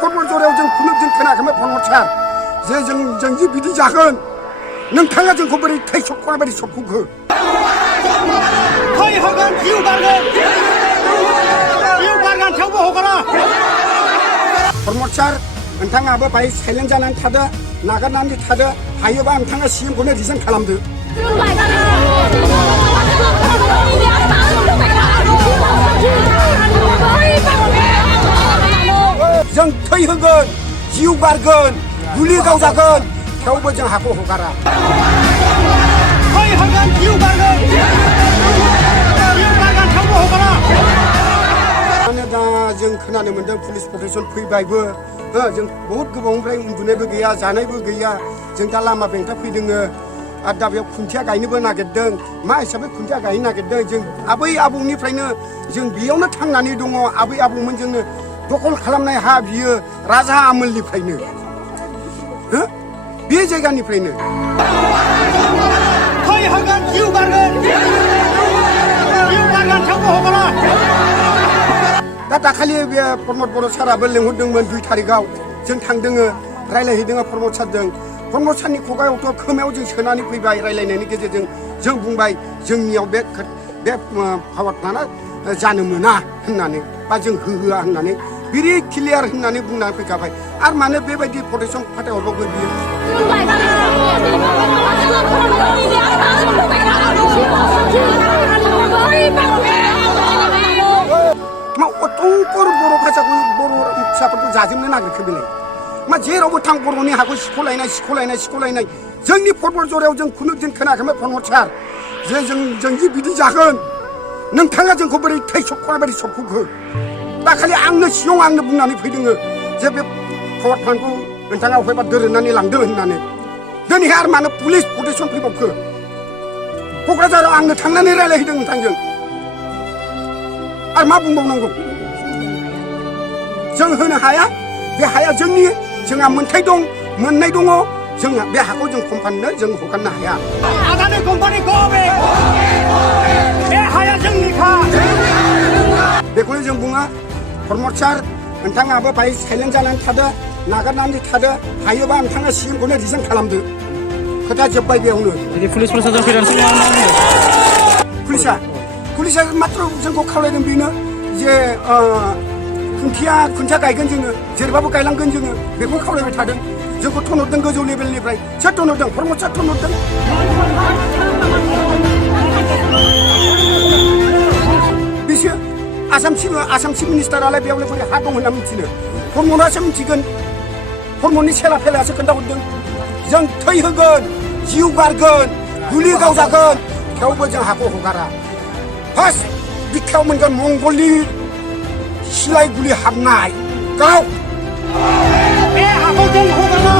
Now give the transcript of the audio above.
football जरायाव जों खुनु दिन खोनायाखैमोन प्रमद सार जे जों जि बिदि जागोन नोंथाङा जोंखौ बोरै थै सबख'नाय बायदि सबख'खो थै होगोन जिउ गारगोन थेवबो हगारा प्रमद सार नोंथाङाबो बाहाय साइलेन्ट जानानै थादो नागारनानै थादो हायोबा नोंथाङा CM-खौनो रिजाइन खालामदो जों थै होगोन जिउ गारगोन गुलि गावजागोन थेवबो जों हाखौ हगारा थै होगोन जिउ गारगोन थेवबो हगारा माने दा जों खोनानो मोन्दों पुलिस प्रटेक्सन फैबायबो जों बहुद गोबावनिफ्राय उन्दुनायबो गैया जानायबो गैया जों दा लामा बेंथा फैदों आरो दा बेयाव खुन्थिया गायनोबो नागिरदों मा हिसाबै खुन्थिया गायनो नागिरदों जों आबै आबौनिफ्रायनो जों बेयावनो थांनानै दङ आबै आबौमोनजोंनो दखल खालामनाय हा बियो राजा आमोलनिफ्रायनो बे जायगानिफ्रायनो थै होगोन जिउ गारगोन थेवबो हगारा दा दाखालि बे प्रमद बर' साराबो लेंहरदोंमोन 2 तारिखआव जों थांदों रायलायहैदों प्रमद सारजों प्रमद सारनि खुगायावथ' खोमायाव जों सोनानै फैबाय रायलायनायनि गेजेरजों जों बुंबाय जोंनियाव बे पावार प्लान्टआ जानो मोना होननानै बा जों होहोआ होननानै बिरि क्लियार होननानै बुंनानै फैखाबाय आरो मानो बेबायदि प्रटेक्सन फाथायहरबावगोन बियो मा अटंकर बर' भाषाखौ बर' फिसाफोरखौ जाजोबनो नागिरखो बेलाय मा जेरावबो थां बर'नि हाखौ सिख'लायनाय जोंनि फुटबल जरायाव जों खुनु दिन खोनायाखैमोन प्रमद सार जे जों जि बिदि जागोन नोंथाङा जोंखौ बोरै थै सबख'नाय बायदि सबख'खो दाखालि आंनो सिगाङाव आंनो बुंनानै फैदों जे बे पावार प्लान्टखौ नोंथाङा अफायबा दोरोदनानै लांदों होननानै दिनैहाय आरो मानो पुलिस प्रटेक्सन फैबावखो क'क्राझाराव आंनो थांनानै रायलायहैदों नोंथांजों आरो मा बुंबावनांगौ जों होनो हाया बे हाया जोंनि जोंहा मोन्थाय दं मोननाय दङ जों बे हाखौ जों कम्पानिनो जों हगारनो हाया आदानि कम्पानिखौ बे हाया जोंनिखा बेखौनो जों बुङो प्रमद सार नोंथाङाबो बाहाय साइलेन्ट जानानै थादो नागारनानै थादो हायोबा नोंथाङा CM-खौनो रिजाइन खालामदो खोथा जोब्बाय बेयावनो पुलिस प्रशासन पुलिसा मात्र जोंखौ खावलायदों बेनो जे खुन्थिया गायगोन जोङो जेरैबाबो गायलांगोन जोङो बेखौ खावलायबाय थादों जोंखौ थनहरदों गोजौ लेभेलनिफ्राय सोर थनहरदों प्रमद सार थनहरदों बिसोर आसाम चिफ मिनिस्टारालाय बेयावलाय बोरै हा दं होनना मिथिनो प्रमदासो मिथिगोन प्रमदनि सेला फेलायासो खोन्थाहरदों जों थै होगोन जिउ गारगोन गुलि गावजागोन थेवबो जों हाखौ हगारा फार्स्ट बिखायाव मोनगोन मंगलनि सिलाय गुलि हाबनाय गाव बे हाखौ जों हगारा